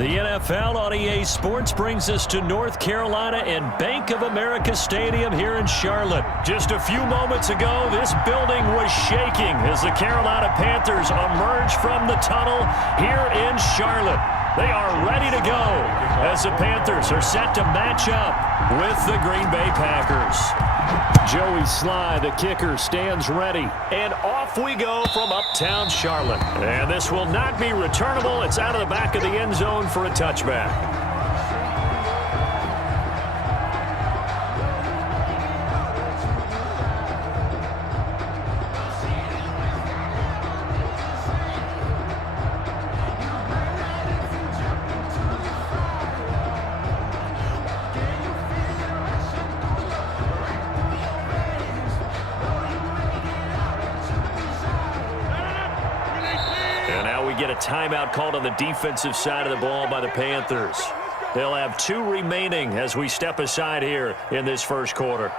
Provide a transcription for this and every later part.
The NFL on EA Sports brings us to North Carolina and Bank of America Stadium here in Charlotte. Just a few moments ago, this building was shaking as the Carolina Panthers emerged from the tunnel here in Charlotte. They are ready to go as the Panthers are set to match up with the Green Bay Packers. Joey Sly, the kicker, stands ready. And off we go from uptown Charlotte. And this will not be returnable. It's out of the back of the end zone for a touchback. Get a timeout called on the defensive side of the ball by the Panthers. They'll have 2 remaining as we step aside here in this first quarter.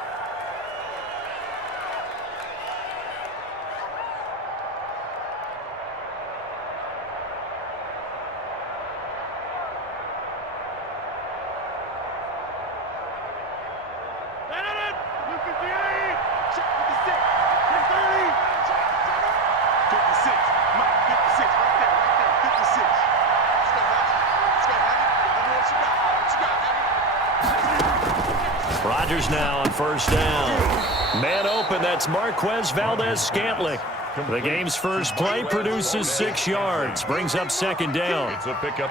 Rodgers now on first down. Man open, that's Marquez Valdez-Scantling. The game's first play produces 6 yards, brings up second down.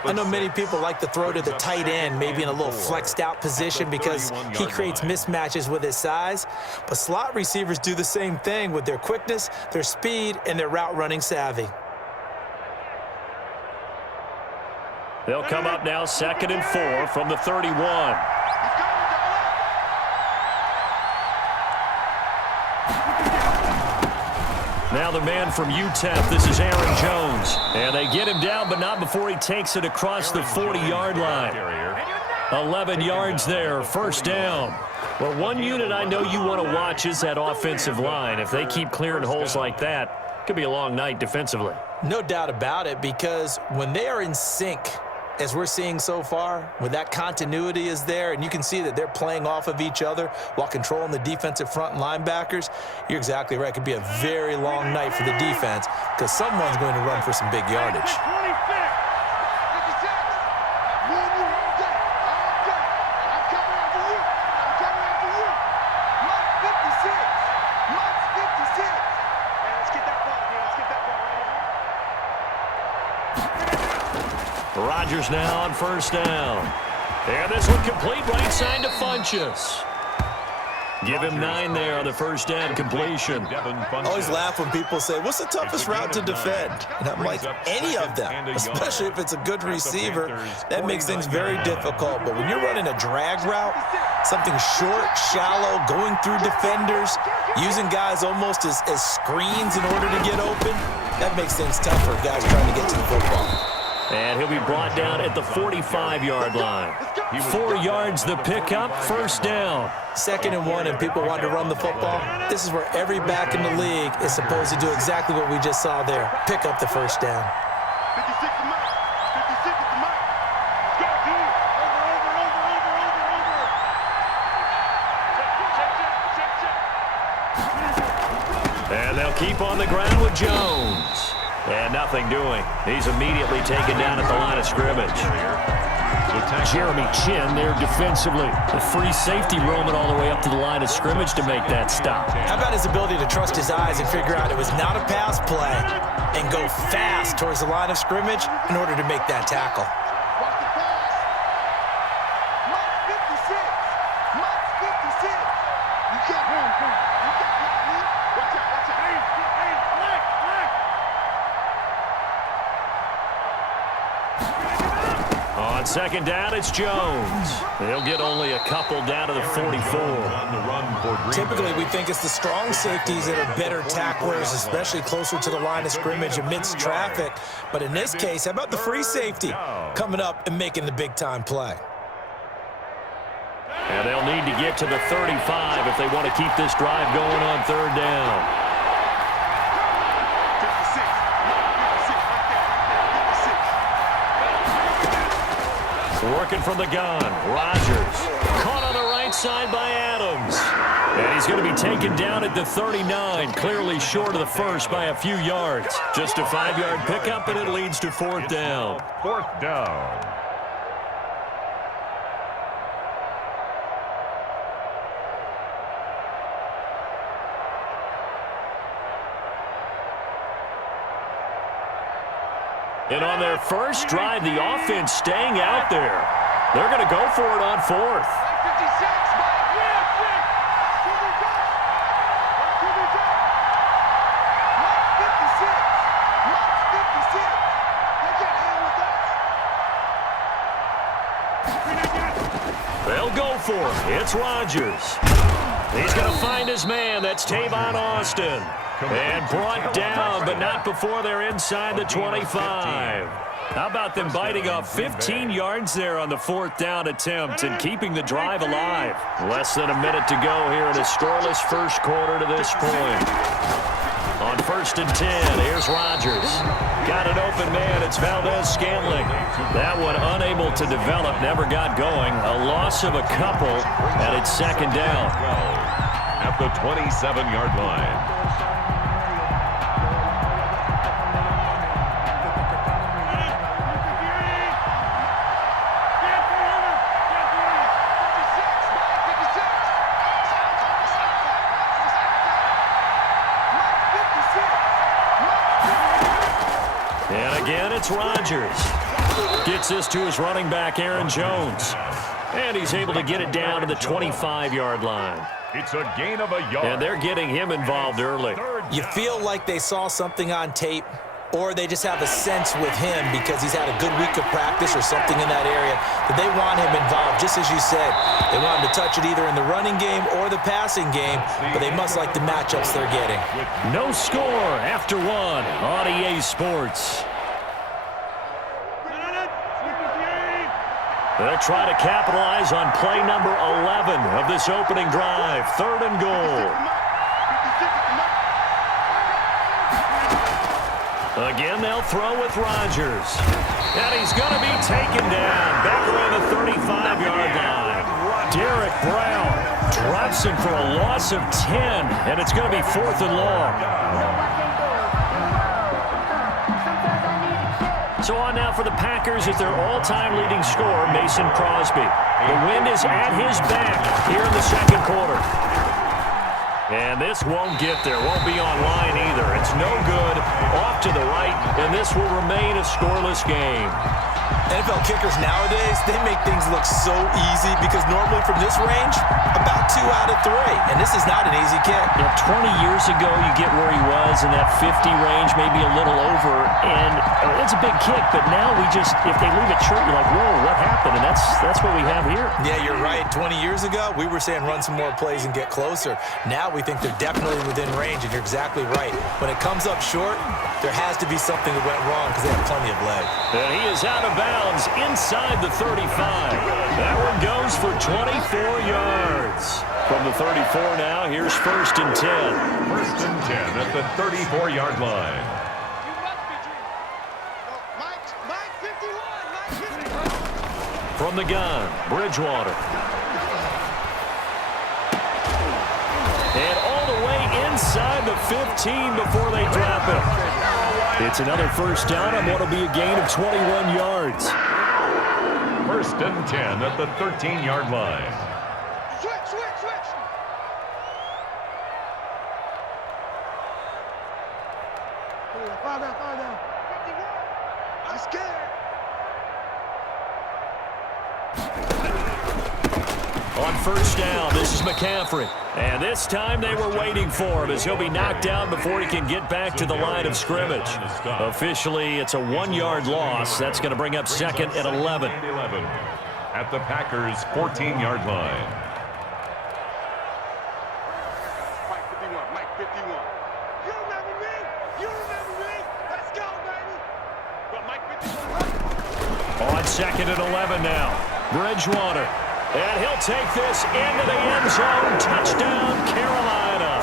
I know many people like to throw to the tight end, maybe in a little flexed out position because he creates mismatches with his size. But slot receivers do the same thing with their quickness, their speed, and their route running savvy. They'll come up now 2nd and 4 from the 31. Now the man from UTEP, this is Aaron Jones. And they get him down, but not before he takes it across the 40-yard line. 11 yards there, first down. Well, one unit I know you want to watch is that offensive line. If they keep clearing holes like that, it could be a long night defensively. No doubt about it, because when they are in sync, as we're seeing so far, when that continuity is there and you can see that they're playing off of each other while controlling the defensive front linebackers, you're exactly right. It could be a very long night for the defense because someone's going to run for some big yardage. Rodgers now on first down. And this one complete right side to Funchess. Give him 9 there on the first down completion. I always laugh when people say, what's the toughest route to defend? And I'm like, any of them, especially if it's a good receiver. That makes things very difficult. But when you're running a drag route, something short, shallow, going through defenders, using guys almost as screens in order to get open, that makes things tough for guys trying to get to the football. And he'll be brought down at the 45-yard line. 4 yards the pickup, first down. 2nd and 1, and people want to run the football. This is where every back in the league is supposed to do exactly what we just saw there. Pick up the first down. And they'll keep on the ground with Jones. And nothing doing. He's immediately taken down at the line of scrimmage. Jeremy Chin there defensively. The free safety roaming all the way up to the line of scrimmage to make that stop. How about his ability to trust his eyes and figure out it was not a pass play and go fast towards the line of scrimmage in order to make that tackle. On second down, it's Jones. He'll get only a couple down to the 44. Typically, we think it's the strong safeties that are better tacklers, especially closer to the line of scrimmage amidst traffic. But in this case, how about the free safety coming up and making the big-time play? And they'll need to get to the 35 if they want to keep this drive going on third down. Working from the gun. Rodgers. Caught on the right side by Adams. And he's going to be taken down at the 39, clearly short of the first by a few yards. Just a 5-yard pickup, and it leads to 4th down. 4th down. And on their first drive, the offense staying out there. They're going to go for it on 4th. They'll go for it. It's Rodgers. He's going to find his man. That's Tavon Austin. And brought down, but not before they're inside the 25. How about them biting off 15 yards there on the 4th down attempt and keeping the drive alive? Less than a minute to go here in a scoreless first quarter to this point. On 1st and 10, here's Rodgers. Got an open man. It's Valdez-Scantling. That one unable to develop, never got going. A loss of a couple, and it's 2nd down. At the 27-yard line. And again, it's Rodgers. Gets this to his running back, Aaron Jones. And he's able to get it down to the 25-yard line. It's a gain of a yard. And they're getting him involved early. You feel like they saw something on tape, or they just have a sense with him because he's had a good week of practice or something in that area that they want him involved, just as you said. They want him to touch it either in the running game or the passing game, but they must like the matchups they're getting. No score after one on EA Sports. They'll try to capitalize on play number 11 of this opening drive. 3rd and goal. Again, they'll throw with Rodgers. And he's going to be taken down back around the 35-yard line. Derek Brown drops him for a loss of 10, and it's going to be 4th and long. So on now for the Packers is their all-time leading scorer, Mason Crosby. The wind is at his back here in the 2nd quarter. And this won't get there, won't be online either. It's no good, off to the right, and this will remain a scoreless game. NFL kickers nowadays, they make things look so easy because normally from this range, about 2 out of 3. And this is not an easy kick. Yeah, 20 years ago, you get where he was in that 50 range, maybe a little over. And it's a big kick, but now we just, if they leave it short, you're like, whoa, what happened? And that's what we have here. Yeah, you're right. 20 years ago, we were saying run some more plays and get closer. Now we think they're definitely within range, and you're exactly right. When it comes up short, there has to be something that went wrong because they have plenty of leg. And he is out of bounds inside the 35. That one goes for 24 yards. From the 34 now, here's 1st and 10. 1st and 10 at the 34-yard line. From the gun, Bridgewater. And all the way inside the 15 before they drop it. It's another 1st down on what will be a gain of 21 yards. 1st and 10 at the 13-yard line. Switch. Fall down. I'm scared. On 1st down, this is McCaffrey. And this time they were waiting for him as he'll be knocked down before he can get back to the line of scrimmage. Officially, it's a 1-yard loss. That's going to bring up 2nd and 11. At the Packers' 14-yard line. Mike 51. You remember me? Let's go, baby. But Mike 51. On 2nd and 11 now. Bridgewater. And he'll take this into the end zone. Touchdown, Carolina.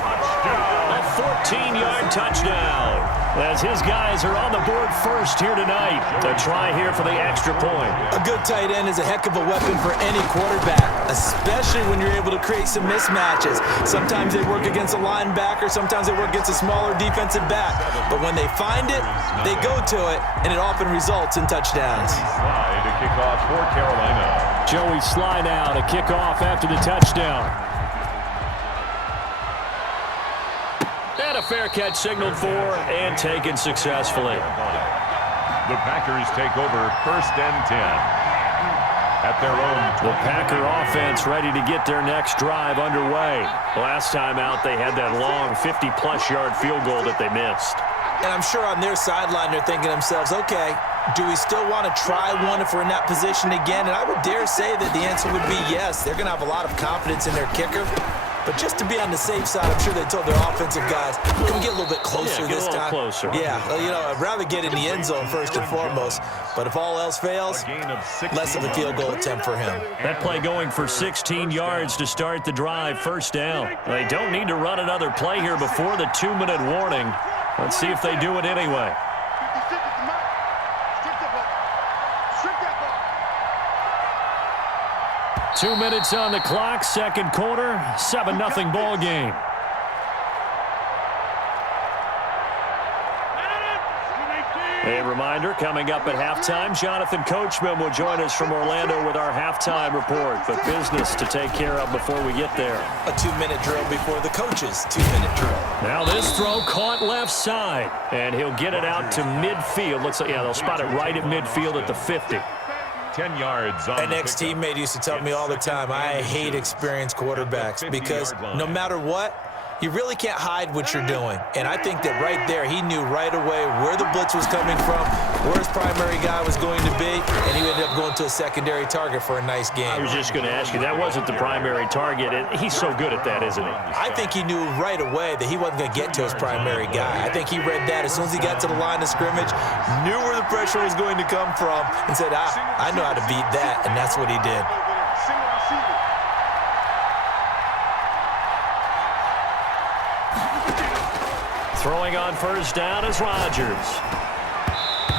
A 15-yard touchdown. As his guys are on the board first here tonight. A try here for the extra point. A good tight end is a heck of a weapon for any quarterback, especially when you're able to create some mismatches. Sometimes they work against a linebacker, sometimes they work against a smaller defensive back. But when they find it, they go to it, and it often results in touchdowns. Slide to kick off for Carolina. Joey Slye now to kick off after the touchdown. And a fair catch signaled for and taken successfully. The Packers take over 1st and 10 at their own. The Packer offense ready to get their next drive underway. Last time out, they had that long 50-plus yard field goal that they missed. And I'm sure on their sideline they're thinking to themselves, okay, do we still want to try one if we're in that position again? And I would dare say that the answer would be yes. They're going to have a lot of confidence in their kicker. But just to be on the safe side, I'm sure they told their offensive guys, come get a little bit closer this time. Closer. Yeah, you know, I'd rather get in the end zone first and foremost. But if all else fails, less of a field goal attempt for him. That play going for 16 yards to start the drive, 1st down. They don't need to run another play here before the 2-minute warning. Let's see if they do it anyway. 2 minutes on the clock, second quarter, 7-0 ball game. A reminder, coming up at halftime, Jonathan Coachman will join us from Orlando with our halftime report. But business to take care of before we get there. A 2-minute drill before the coach's 2-minute drill. Now this throw caught left side, and he'll get it out to midfield. Looks like, yeah, they'll spot it right at midfield at the 50. 10 yards on An ex-teammate used to tell me all the time, I hate experienced quarterbacks because no matter what, you really can't hide what you're doing. And I think that right there, he knew right away where the blitz was coming from, where his primary guy was going to be, and he ended up going to a secondary target for a nice game. I was just going to ask you, that wasn't the primary target, and he's so good at that, isn't he? I think he knew right away that he wasn't going to get to his primary guy. I think he read that as soon as he got to the line of scrimmage, knew where the pressure was going to come from, and said, I know how to beat that, and that's what he did. Throwing on 1st down is Rodgers.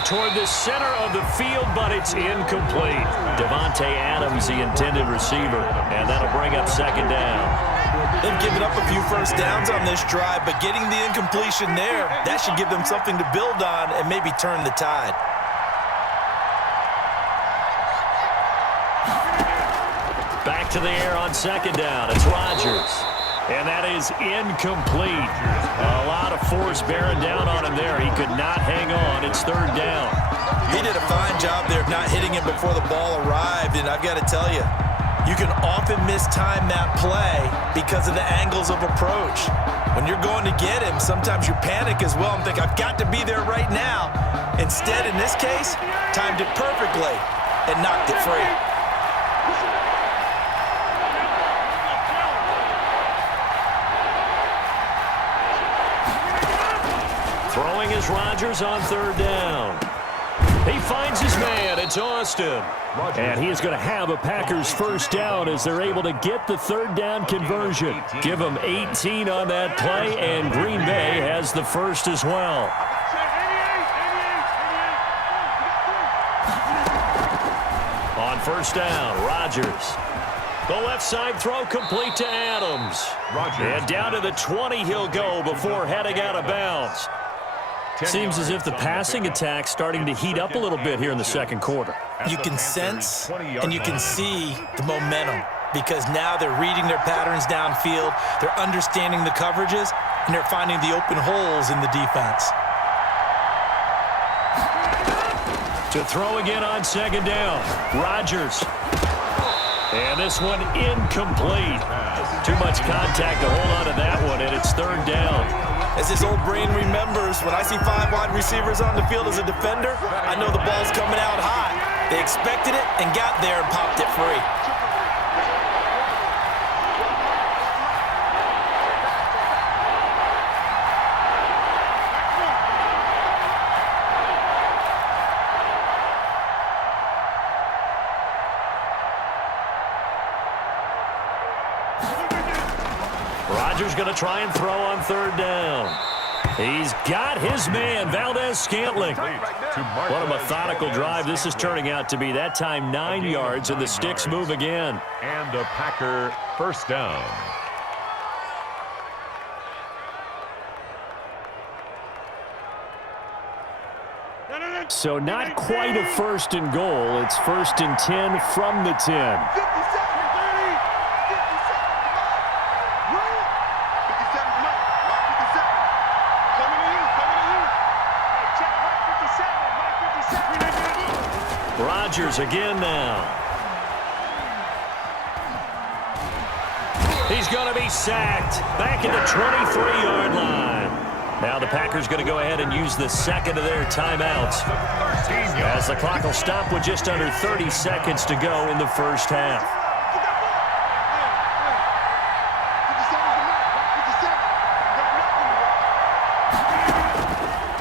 Toward the center of the field, but it's incomplete. Devontae Adams, the intended receiver, and that'll bring up 2nd down. They've given up a few 1st downs on this drive, but getting the incompletion there, that should give them something to build on and maybe turn the tide. Back to the air on 2nd down. It's Rodgers. And that is incomplete. A lot of force bearing down on him there. He could not hang on. It's 3rd down. He did a fine job there of not hitting him before the ball arrived. And I've got to tell you, you can often mistime that play because of the angles of approach. When you're going to get him, sometimes you panic as well and think, I've got to be there right now. Instead, in this case, timed it perfectly and knocked it free. Throwing is Rodgers on 3rd down. He finds his man. It's Austin. And he is going to have a Packers 1st down as they're able to get the 3rd down conversion. Give them 18 on that play, and Green Bay has the 1st as well. On 1st down, Rodgers. The left side throw complete to Adams. And down to the 20 he'll go before heading out of bounds. Seems as if the passing attack's starting to heat up a little bit here in the 2nd quarter. You can sense and you can see the momentum because now they're reading their patterns downfield, they're understanding the coverages, and they're finding the open holes in the defense. To throw again on 2nd down, Rodgers. And this one incomplete. Too much contact to hold on to that one, and it's 3rd down. As his old brain remembers, when I see 5 wide receivers on the field as a defender, I know the ball's coming out hot. They expected it and got there and popped it free. Rodgers going to try and throw on 3rd down. He's got his man, Valdez-Scantling. What a methodical drive. This is turning out to be, that time, 9 yards, and the sticks move again. And a Packer first down. So not quite a first and goal. It's 1st and 10 from the 10. 57. Rodgers again now. He's going to be sacked. Back at the 23-yard line. Now the Packers going to go ahead and use the second of their timeouts, as the clock will stop with just under 30 seconds to go in the first half.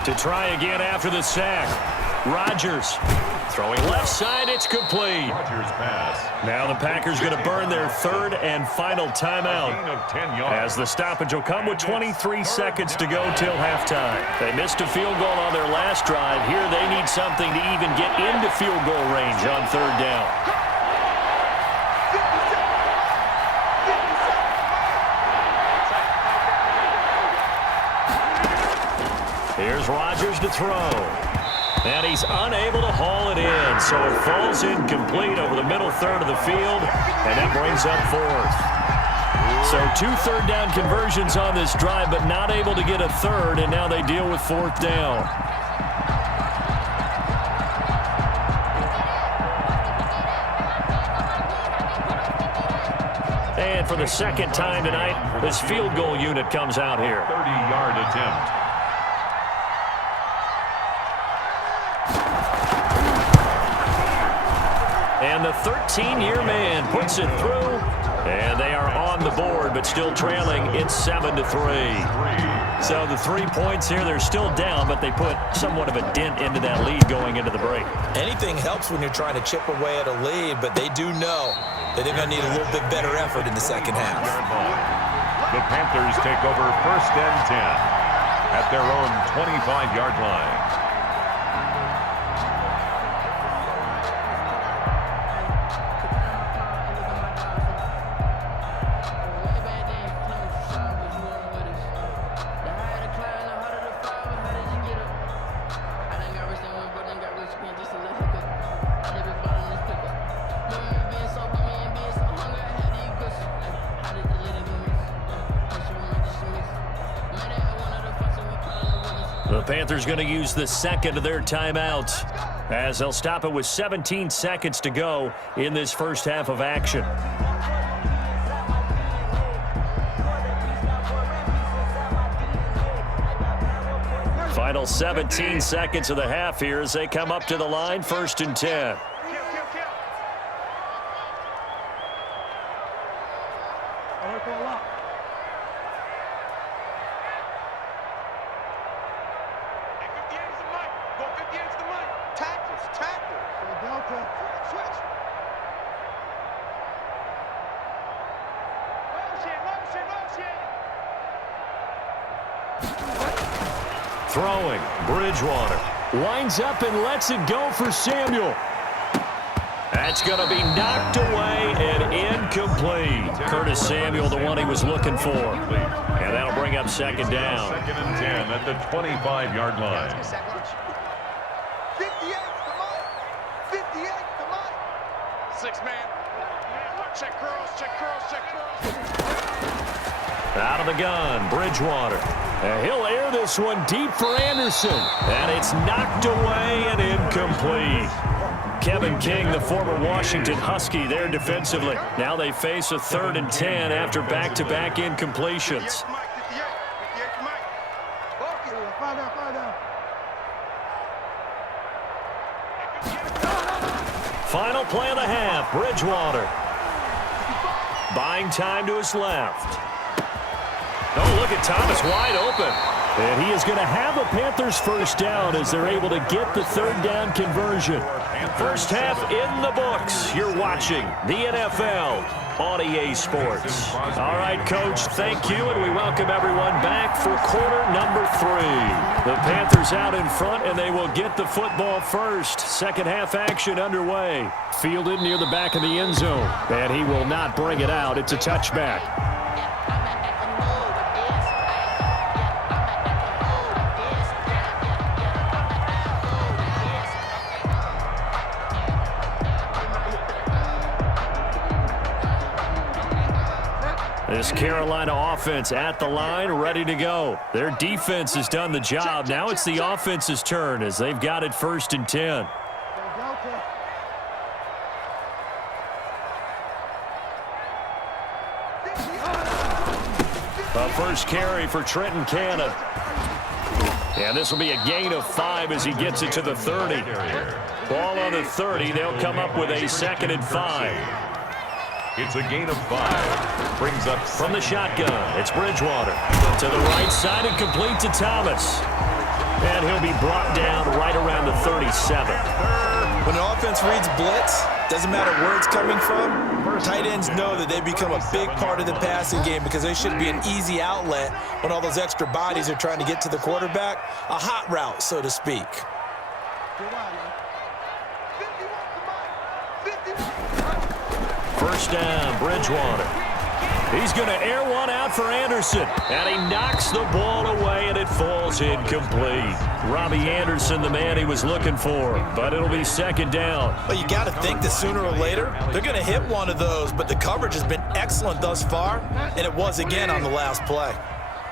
To try again after the sack. Rodgers throwing left side, it's complete. Rodgers pass. Now the Packers going to burn their third and final timeout, as the stoppage will come with 23 seconds to go till halftime. They missed a field goal on their last drive. Here they need something to even get into field goal range on third down. Here's Rodgers to throw. And he's unable to haul it in, so it falls incomplete over the middle third of the field, and that brings up 4th. So 2 third-down conversions on this drive, but not able to get a third, and now they deal with 4th down. And for the second time tonight, this field goal unit comes out here. 30-yard attempt. And the 13-year man puts it through, and they are on the board, but still trailing. It's 7-3. So the 3 points here, they're still down, but they put somewhat of a dent into that lead going into the break. Anything helps when you're trying to chip away at a lead, but they do know that they're going to need a little bit better effort in the second half. The Panthers take over 1st and 10 at their own 25-yard line. The Panthers going to use the second of their timeouts, as they'll stop it with 17 seconds to go in this first half of action. Final 17 seconds of the half here as they come up to the line, 1st and 10. Throwing, Bridgewater winds up and lets it go for Samuel. That's going to be knocked away and incomplete. Curtis Samuel, the one he was looking for. And that'll bring up second down. 2nd and 10 at the 25-yard line. 58, come on. 6-man. Check curls, check curls, check curls. Out of the gun, Bridgewater. And he'll air this one deep for Anderson. And it's knocked away and incomplete. Kevin King, the former Washington Husky, there defensively. Now they face a 3rd and 10 after back-to-back incompletions. Final play of the half, Bridgewater. Buying time to his left. Oh, look at Thomas wide open. And he is going to have a Panthers first down as they're able to get the 3rd down conversion. First half in the books. You're watching the NFL on EA Sports. All right, Coach, thank you, and we welcome everyone back for quarter number 3. The Panthers out in front, and they will get the football first. Second half action underway. Fielded near the back of the end zone, and he will not bring it out. It's a touchback. This Carolina offense at the line, ready to go. Their defense has done the job. Now it's the offense's turn as they've got it 1st and 10. A first carry for Trenton Cannon. And this will be a gain of 5 as he gets it to the 30. Ball on the 30. They'll come up with a 2nd and 5. It's a gain of 5. Brings up from the shotgun. It's Bridgewater to the right side and complete to Thomas. And he'll be brought down right around the 37. When an offense reads blitz, doesn't matter where it's coming from, tight ends know that they become a big part of the passing game because they should be an easy outlet when all those extra bodies are trying to get to the quarterback. A hot route, so to speak. First down, Bridgewater. He's going to air one out for Anderson. And he knocks the ball away, and it falls incomplete. Robbie Anderson, the man he was looking for. But it'll be 2nd down. Well, you got to think that sooner or later, they're going to hit one of those. But the coverage has been excellent thus far, and it was again on the last play.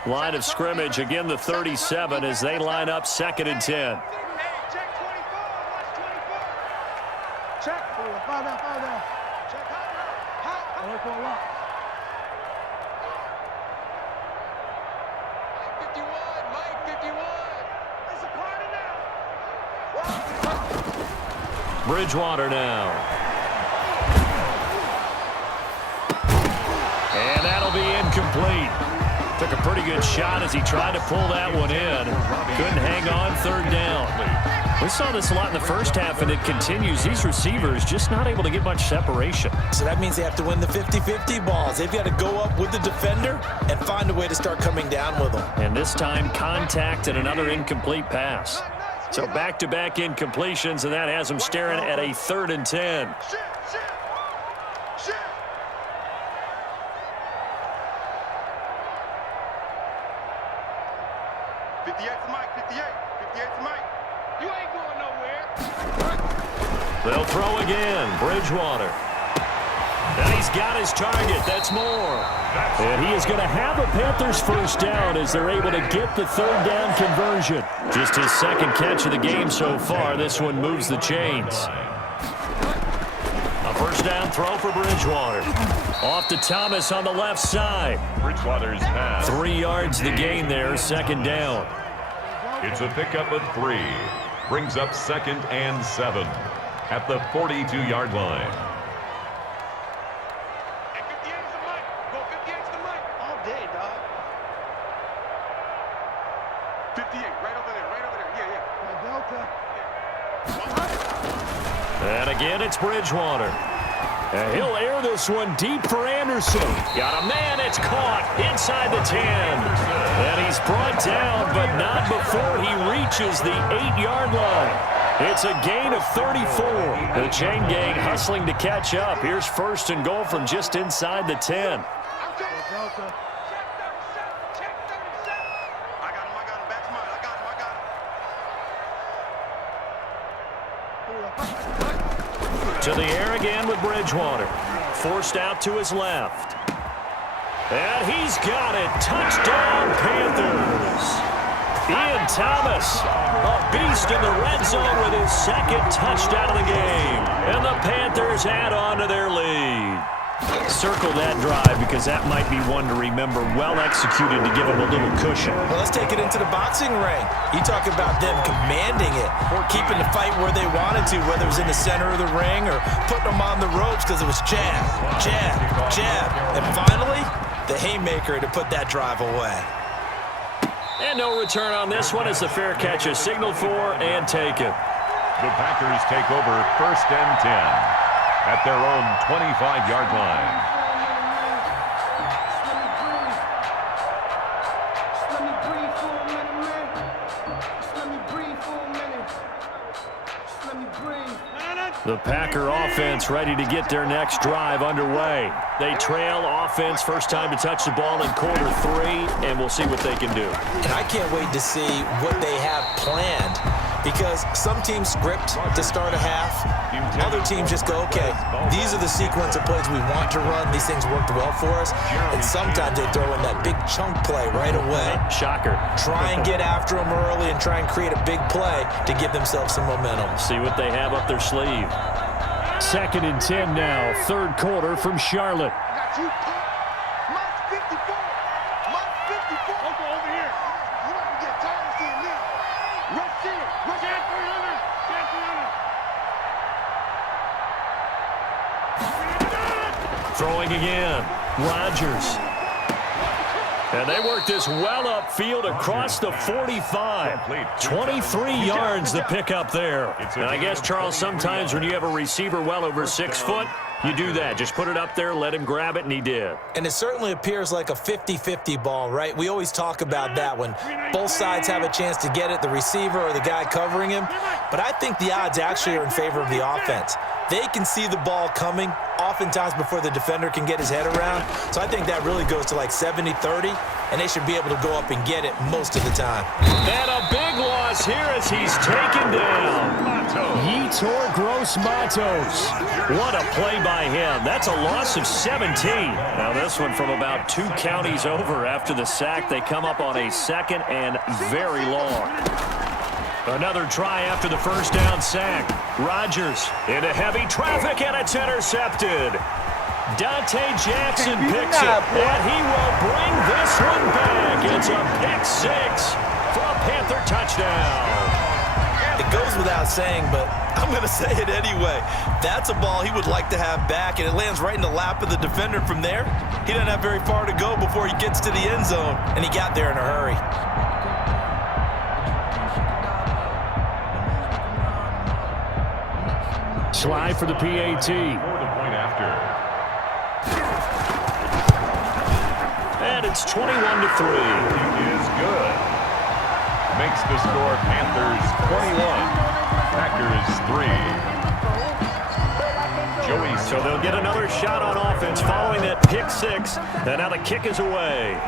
Line of scrimmage, again the 37 as they line up 2nd and 10. Bridgewater now. And that'll be incomplete. Took a pretty good shot as he tried to pull that one in. Couldn't hang on, 3rd down. We saw this a lot in the first half, and it continues. These receivers just not able to get much separation. So that means they have to win the 50-50 balls. They've got to go up with the defender and find a way to start coming down with them. And this time, contact and another incomplete pass. So back-to-back incompletions, and that has them staring at a 3rd and 10. They'll throw again. Bridgewater. And he's got his target. That's more. And he is going to have a Panthers first down as they're able to get the 3rd down conversion. Just his 2nd catch of the game so far. This one moves the chains. A first down throw for Bridgewater. Off to Thomas on the left side. Bridgewater's pass. 3 yards the gain there, 2nd down. It's a pickup of 3. Brings up 2nd and 7 at the 42-yard line. And again, it's Bridgewater. And he'll air this one deep for Anderson. Got a man, it's caught inside the 10. And he's brought down, but not before he reaches the 8-yard line. It's a gain of 34. The chain gang hustling to catch up. Here's 1st and goal from just inside the 10. To the air again with Bridgewater. Forced out to his left. And he's got it. Touchdown, Panthers. Ian Thomas, a beast in the red zone with his 2nd touchdown of the game. And the Panthers add on to their lead. Circle that drive because that might be one to remember. Well executed to give them a little cushion. Well, let's take it into the boxing ring. You talk about them commanding it, keeping the fight where they wanted to, whether it was in the center of the ring or putting them on the ropes because it was jab, jab, jab. And finally, the haymaker to put that drive away. And no return on this one as the fair catch is signaled for and taken. The Packers take over 1st and 10 at their own 25-yard line. The Packer offense ready to get their next drive underway. They trail offense, first time to touch the ball in quarter 3, and we'll see what they can do. And I can't wait to see what they have planned, because some teams script to start a half. Other teams just go, okay, these are the sequence of plays we want to run. These things worked well for us. And sometimes they throw in that big chunk play right away. Shocker. Try and get after them early and try and create a big play to give themselves some momentum. See what they have up their sleeve. 2nd and 10 now, 3rd quarter from Charlotte. Got you. Mark 54. Mark 54. Over here. You might be getting tired of seeing this. Rush in. Rush in. 300. Get 300. Throwing again. Rodgers. And they work this well upfield across the 45. 23 yards the pickup there. And I guess, Charles, sometimes when you have a receiver well over 6 foot, you do that. Just put it up there, let him grab it, and he did. And it certainly appears like a 50-50 ball, right? We always talk about that when both sides have a chance to get it, the receiver or the guy covering him. But I think the odds actually are in favor of the offense. They can see the ball coming oftentimes before the defender can get his head around. So I think that really goes to like 70-30, and they should be able to go up and get it most of the time. And a big loss here as he's taken down. Yetur Gross-Matos. What a play by him. That's a loss of 17. Now this one from about 2 counties over after the sack. They come up on a 2nd and very long. Another try after the first down sack. Rodgers into heavy traffic, and it's intercepted. Dante Jackson picks it, and he will bring this one back. It's a pick 6 for a Panther touchdown. It goes without saying, but I'm going to say it anyway. That's a ball he would like to have back, and it lands right in the lap of the defender from there. He doesn't have very far to go before he gets to the end zone, and he got there in a hurry. Slide for the PAT. For the point after. And it's 21-3. Is good. Makes the score Panthers 21, Packers 3. Joey. So they'll get another shot on offense following that pick 6. And now the kick is away.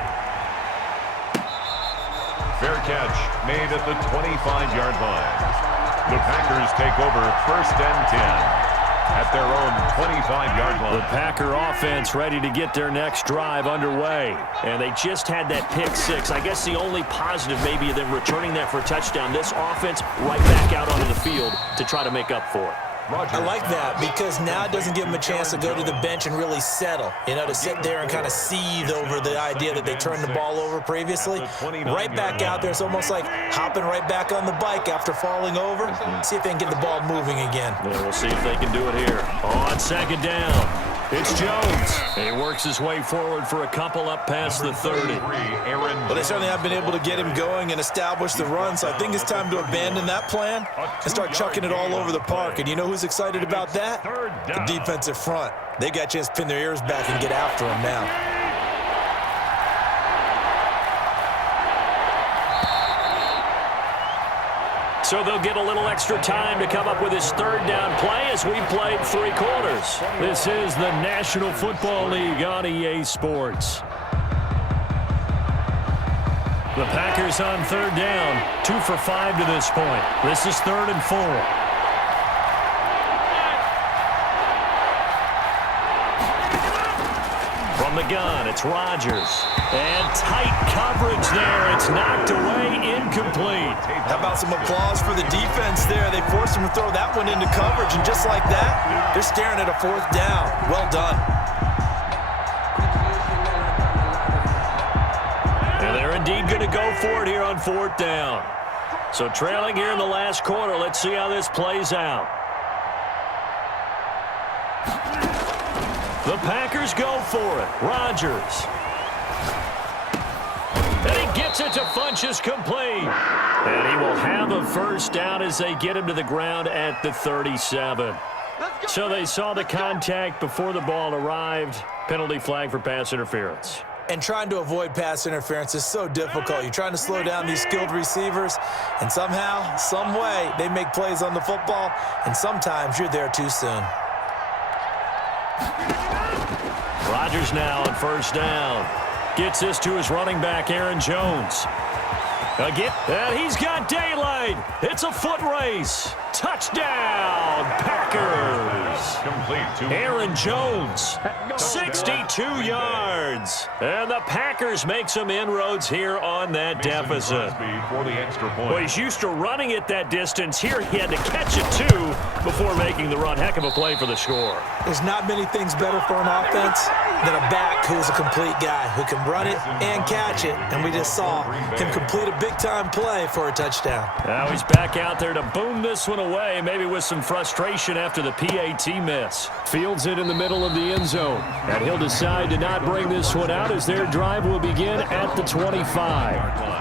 Fair catch made at the 25-yard line. The Packers take over 1st and 10 at their own 25-yard line. The Packer offense ready to get their next drive underway. And they just had that pick 6. I guess the only positive maybe of them returning that for a touchdown. This offense right back out onto the field to try to make up for it. I like that because now it doesn't give them a chance to go to the bench and really settle, to sit there and kind of seethe over the idea that they turned the ball over previously. Right back out there, it's almost like hopping right back on the bike after falling over. See if they can get the ball moving again. Yeah, we'll see if they can do it here. On 2nd down, it's Jones. He works his way forward for a couple up past the 30. Well, they certainly have been able to get him going and establish the run, so I think it's time to abandon that plan and start chucking it all over the park. And you know who's excited about that? The defensive front. They got a chance to pin their ears back and get after him now. So they'll get a little extra time to come up with his 3rd down play as we've played 3 quarters. This is the National Football League on EA Sports. The Packers on 3rd down, 2 for 5 to this point. This is 3rd and 4. From the gun, it's Rodgers. And tight coverage there. It's knocked away, incomplete. How about some applause for the defense there? They forced him to throw that one into coverage, and just like that, they're staring at a 4th down. Well done. And they're indeed going to go for it here on 4th down. So trailing here in the last quarter, let's see how this plays out. The Packers go for it. Rodgers. And he gets it to Funchess complete. And he will have a 1st down as they get him to the ground at the 37. So they saw the contact before the ball arrived. Penalty flag for pass interference. And trying to avoid pass interference is so difficult. You're trying to slow down these skilled receivers, and somehow, some way, they make plays on the football, and sometimes you're there too soon. Rodgers now on first down. Gets this to his running back, Aaron Jones. Again, and he's got daylight. It's a foot race. Touchdown, Packers. Complete to Aaron Jones, 62 yards. And the Packers make some inroads here on that deficit. For the extra point. Well, he's used to running it that distance. Here he had to catch it, too, before making the run. Heck of a play for the score. There's not many things better for an offense than a back who's a complete guy who can run it and catch it. And we just saw him complete a big-time play for a touchdown. Now he's back out there to boom this one away, maybe with some frustration after the PAT miss. Fields it in the middle of the end zone. And he'll decide to not bring this one out as their drive will begin at the 25.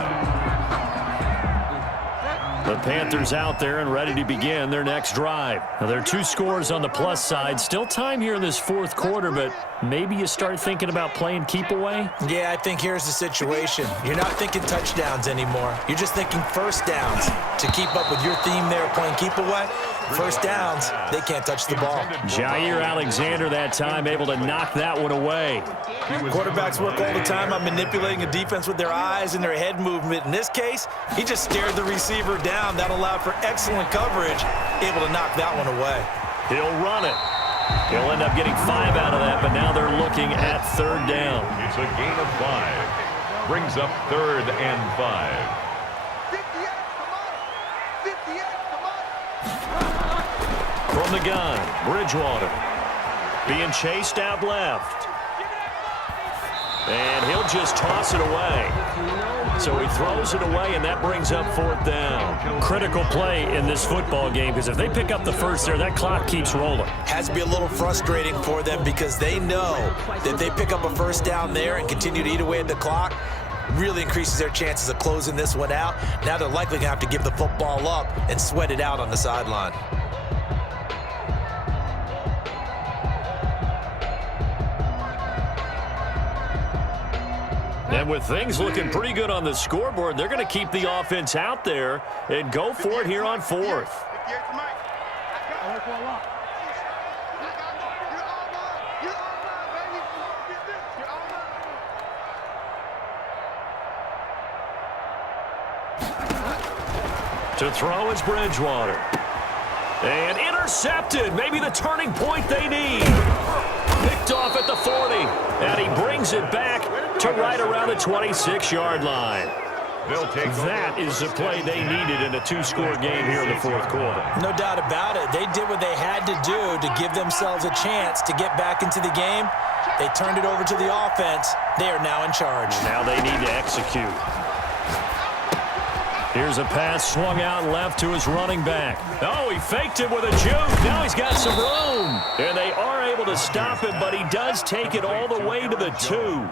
The Panthers out there and ready to begin their next drive. Now, there are 2 scores on the plus side. Still time here in this fourth quarter, but maybe you start thinking about playing keep away? Yeah, I think here's the situation. You're not thinking touchdowns anymore. You're just thinking first downs. To keep up with your theme there playing keep away, first downs, they can't touch the ball. Jair Alexander that time able to knock that one away. Quarterbacks work all the time on manipulating a defense with their eyes and their head movement. In this case, he just stared the receiver down. That allowed for excellent coverage, able to knock that one away. He'll run it. He'll end up getting 5 out of that, but now they're looking at third down. It's a gain of 5. Brings up 3rd and 5. 58, come on. From the gun, Bridgewater. Being chased out left. And he'll just toss it away. So he throws it away, and that brings up 4th down. Critical play in this football game, because if they pick up the first there, that clock keeps rolling. Has to be a little frustrating for them because they know that if they pick up a first down there and continue to eat away at the clock, really increases their chances of closing this one out. Now they're likely going to have to give the football up and sweat it out on the sideline. And with things looking pretty good on the scoreboard, they're going to keep the offense out there and go for it here on 4th. To throw is Bridgewater. And intercepted. Maybe the turning point they need. Picked off at the 40. And he brings it back to right around the 26-yard line. That is the play they needed in a 2-score game here in the fourth quarter. No doubt about it. They did what they had to do to give themselves a chance to get back into the game. They turned it over to the offense. They are now in charge. Now they need to execute. Here's a pass swung out left to his running back. Oh, he faked it with a juke. Now he's got some room. And they are able to stop him, but he does take it all the way to the 2.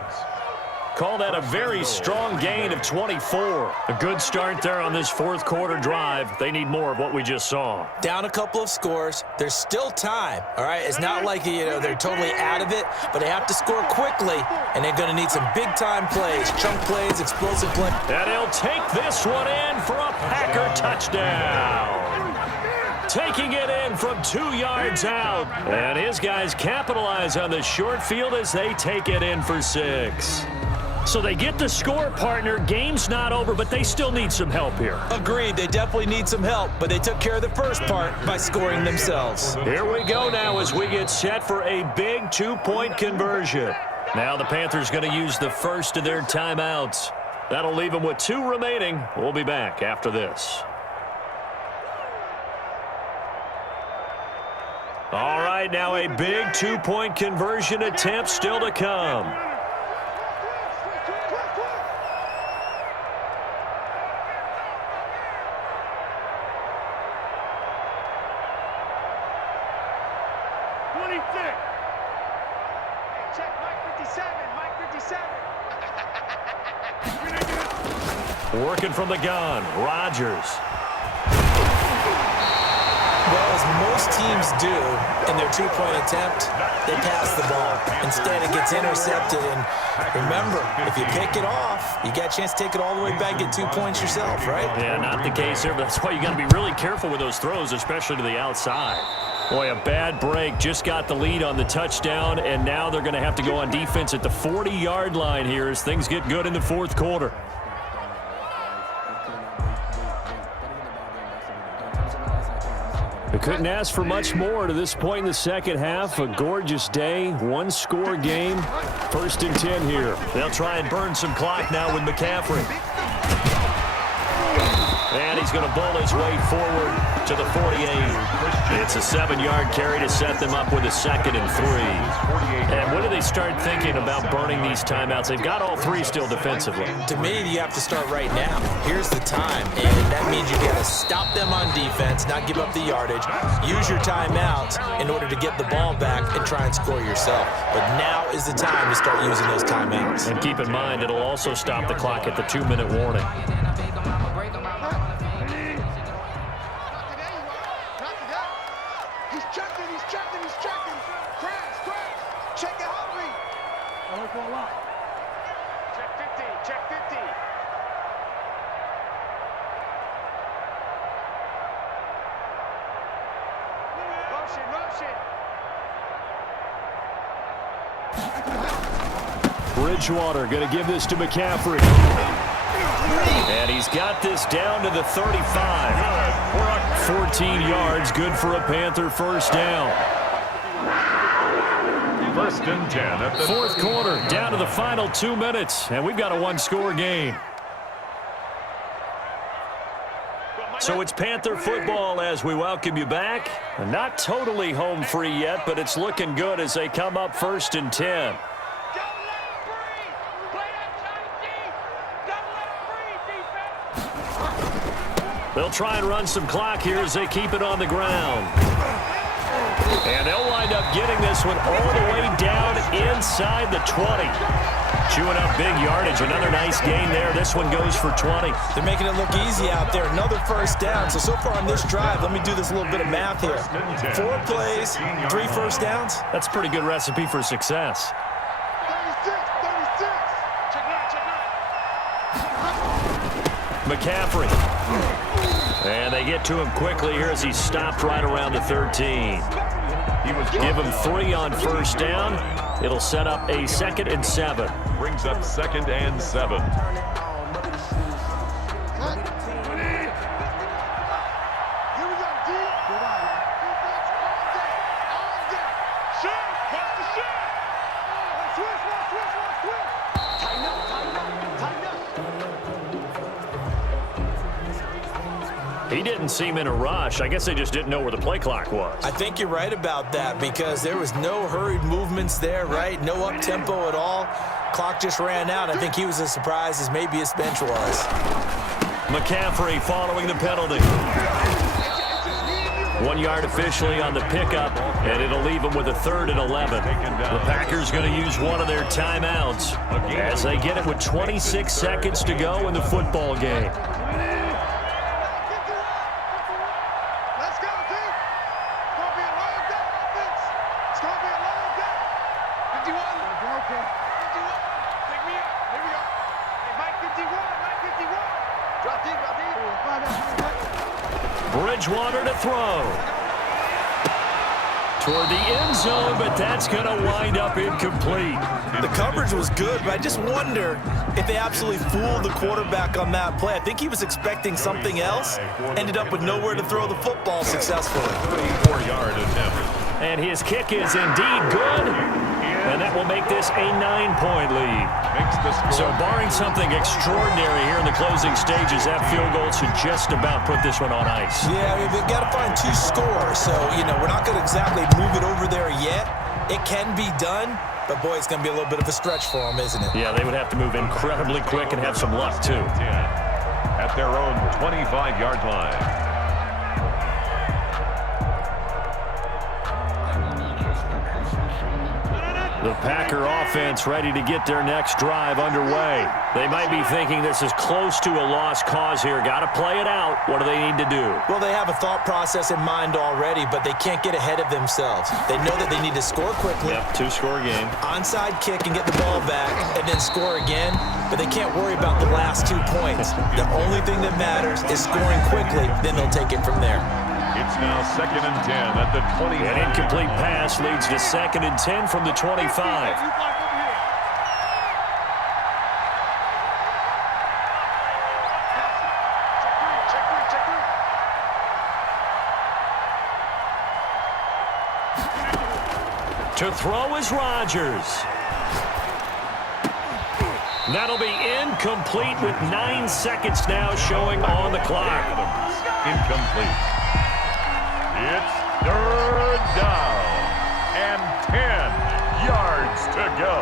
Call that a very strong gain of 24. A good start there on this fourth quarter drive. They need more of what we just saw. Down a couple of scores. There's still time, all right? It's not like, they're totally out of it, but they have to score quickly, and they're going to need some big-time plays, chunk plays, explosive plays. And he'll take this one in for a Packer touchdown. Taking it in from 2 yards out. And his guys capitalize on the short field as they take it in for 6. So they get the score, partner. Game's not over, but they still need some help here. Agreed. They definitely need some help, but they took care of the first part by scoring themselves. Here we go now as we get set for a big 2-point conversion. Now the Panthers going to use the first of their timeouts. That'll leave them with 2 remaining. We'll be back after this. All right, now a big 2-point conversion attempt still to come. Working from the gun, Rodgers. Well, as most teams do in their two-point attempt, they pass the ball. Instead, it gets intercepted. And remember, if you pick it off, you got a chance to take it all the way back, get 2 points yourself, right? Yeah, not the case here, but that's why you got to be really careful with those throws, especially to the outside. Boy, a bad break. Just got the lead on the touchdown, and now they're going to have to go on defense at the 40-yard line here as things get good in the fourth quarter. They couldn't ask for much more to this point in the second half. A gorgeous day, one-score game. 1st and 10 here. They'll try and burn some clock now with McCaffrey. And he's going to bowl his way forward to the 48. It's a 7-yard carry to set them up with a 2nd and 3. And when do they start thinking about burning these timeouts? They've got all 3 still defensively. To me, you have to start right now. Here's the time, and that means you got to stop them on defense, not give up the yardage, use your timeouts in order to get the ball back and try and score yourself. But now is the time to start using those timeouts. And keep in mind, it'll also stop the clock at the 2-minute warning. Bridgewater going to give this to McCaffrey. And he's got this down to the 35. 14 yards, good for a Panther first down. 1st and 10 at the fourth quarter, down to the final 2 minutes, and we've got a one-score game. So it's Panther football as we welcome you back. Not totally home free yet, but it's looking good as they come up 1st and 10. They'll try and run some clock here as they keep it on the ground. And they'll wind up getting this one all the way down inside the 20. Chewing up big yardage. Another nice gain there. This one goes for 20. They're making it look easy out there. Another first down. So far on this drive, let me do this little bit of math here. 4 plays, 3 first downs. That's a pretty good recipe for success. 36. McCaffrey. And they get to him quickly here as he's stopped right around the 13. Give him 3 on first down. It'll set up a 2nd and 7. Brings up 2nd and 7. He didn't seem in a rush. I guess they just didn't know where the play clock was. I think you're right about that because there was no hurried movements there, right? No up-tempo at all. Clock just ran out. I think he was as surprised as maybe his bench was. McCaffrey following the penalty. 1 yard officially on the pickup, and it'll leave them with a 3rd and 11. The Packers going to use one of their timeouts as they get it with 26 seconds to go in the football game. Bridgewater to throw. Toward the end zone, but that's going to wind up incomplete. The coverage was good, but I just wonder if they absolutely fooled the quarterback on that play. I think he was expecting something else. Ended up with nowhere to throw the football successfully. 34-yard attempt. And his kick is indeed good. And that will make this a 9-point lead. So barring something extraordinary here in the closing stages, that field goal should just about put this one on ice. Yeah, I mean, they've got to find 2 scores. So, you know, we're not going to exactly move it over there yet. It can be done, but, boy, it's going to be a little bit of a stretch for them, isn't it? Yeah, they would have to move incredibly quick and have some luck, too. At their own 25-yard line. The Packer offense ready to get their next drive underway. They might be thinking this is close to a lost cause here. Got to play it out. What do they need to do? Well, they have a thought process in mind already, but they can't get ahead of themselves. They know that they need to score quickly. Yep, two-score game. Onside kick and get the ball back and then score again, but they can't worry about the last 2 points. The only thing that matters is scoring quickly, then they'll take it from there. It's now 2nd and 10 at the 20. An incomplete pass leads to 2nd and 10 from the 25. To throw is Rodgers. That'll be incomplete with 9 seconds now showing on the clock. Incomplete. It's 3rd down and 10 yards to go.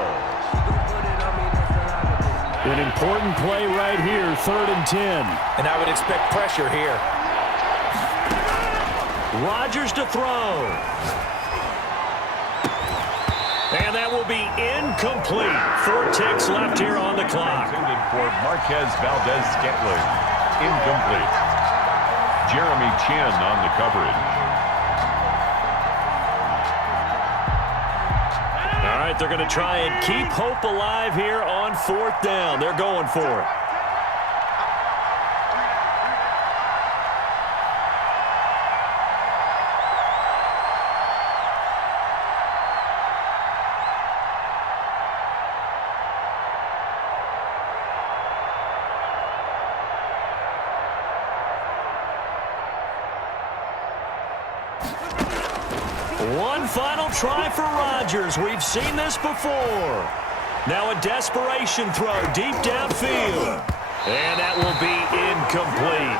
An important play right here, 3rd and 10. And I would expect pressure here. Rodgers to throw. And that will be incomplete. 4 ticks left here on the clock. Intended for Marquez Valdez-Scantling. Incomplete. Jeremy Chin on the coverage. All right, they're going to try and keep hope alive here on 4th down. They're going for it. One final try for Rodgers. We've seen this before. Now a desperation throw deep downfield. And that will be incomplete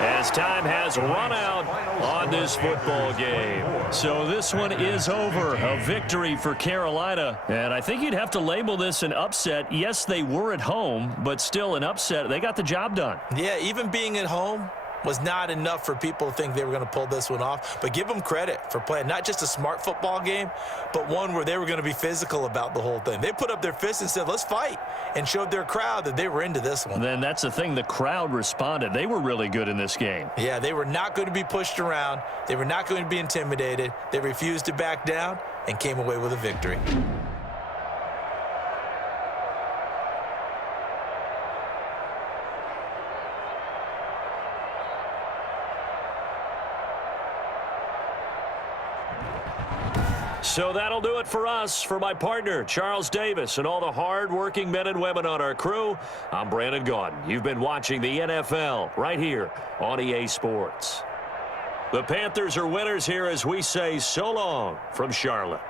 as time has run out on this football game. So this one is over. A victory for Carolina. And I think you'd have to label this an upset. Yes, they were at home, but still an upset. They got the job done. Yeah, even being at home was not enough for people to think they were going to pull this one off. But give them credit for playing not just a smart football game, but one where they were going to be physical about the whole thing. They put up their fists and said, let's fight, and showed their crowd that they were into this one. Then that's the thing. The crowd responded. They were really good in this game. Yeah, they were not going to be pushed around. They were not going to be intimidated. They refused to back down and came away with a victory. So that'll do it for us. For my partner, Charles Davis, and all the hard-working men and women on our crew, I'm Brandon Gaudin. You've been watching the NFL right here on EA Sports. The Panthers are winners here as we say so long from Charlotte.